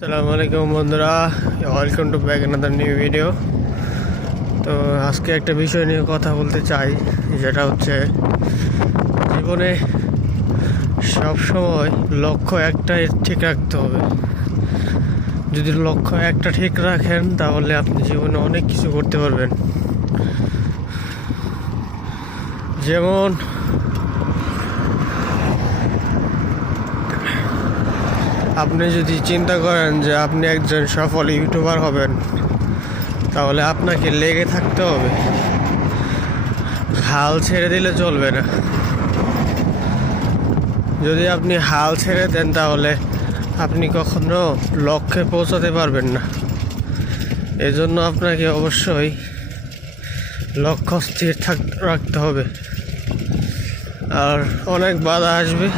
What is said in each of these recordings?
আসসালামু আলাইকুম বন্ধুরা, welcome to back another new video. তো আজকে একটা বিষয় নিয়ে কথা বলতে চাই, যেটা হচ্ছে জীবনে সব সময় লক্ষ্য একটাই ঠিক রাখতে হবে। যদি লক্ষ্য একটা ঠিক রাখেন তাহলে আপনি জীবনে অনেক কিছু করতে পারবেন। যেমন আপনি যদি চিন্তা করেন যে আপনি একজন সফল ইউটিউবার হবেন, তাহলে আপনাকে লেগে থাকতে হবে, হাল ছেড়ে দিলে চলবে না। যদি আপনি হাল ছেড়ে দেন তাহলে আপনি কখনো লক্ষ্যে পৌঁছাতে পারবেন না। এজন্য আপনাকে অবশ্যই লক্ষ্য স্থির রাখতে হবে। আর অনেক বাধা আসবে,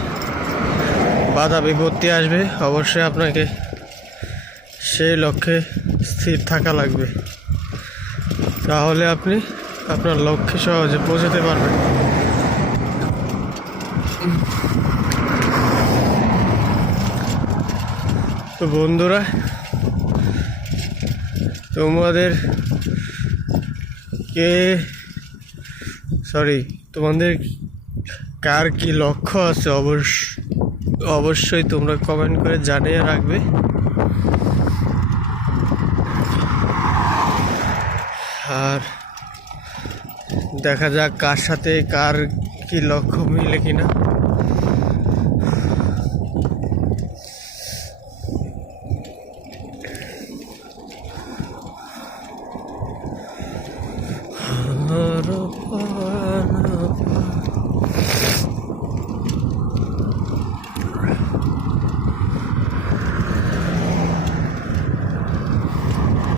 বাধা বিপত্তি আসবে, অবশ্যই আপনাকে সেই লক্ষ্যে স্থির থাকা লাগবে। তাহলে আপনি আপনার লক্ষ্যে সহজে পৌঁছাতে পারবেন। তো বন্ধুরা, তোমাদের কার কি লক্ষ্য আছে অবশ্যই তোমরা কমেন্ট করে জানিয়ে রাখবে। আর দেখা যাক কার সাথে কার কি লক্ষ্য মিলে কিনা।